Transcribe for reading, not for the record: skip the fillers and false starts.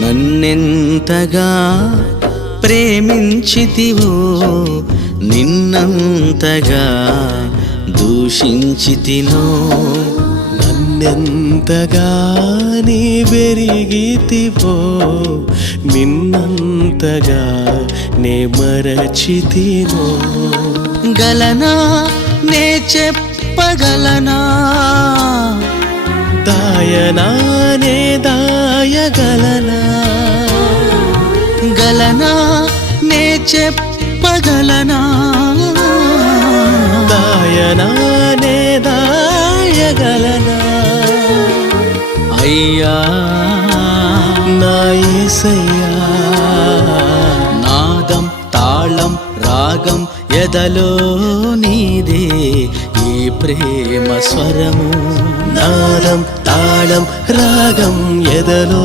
నన్నెంతగా ప్రేమించితివో నిన్నంతగా దూషించితినో నన్నెంతగా నీ వెరిగితివో నిన్నంతగా నే మరచితినో గలనా నే చెప్పగలనా దాయనా నే దాయగలనా గలనా నే చెప్పగలనా దాయనా నే దాయగలనా అయ్యా నా యేసయ్యా నాదం తాళం రాగం ఎదలో నీదే ఈ ప్రేమ స్వరము నాదం తాళం రాగం ఎదలో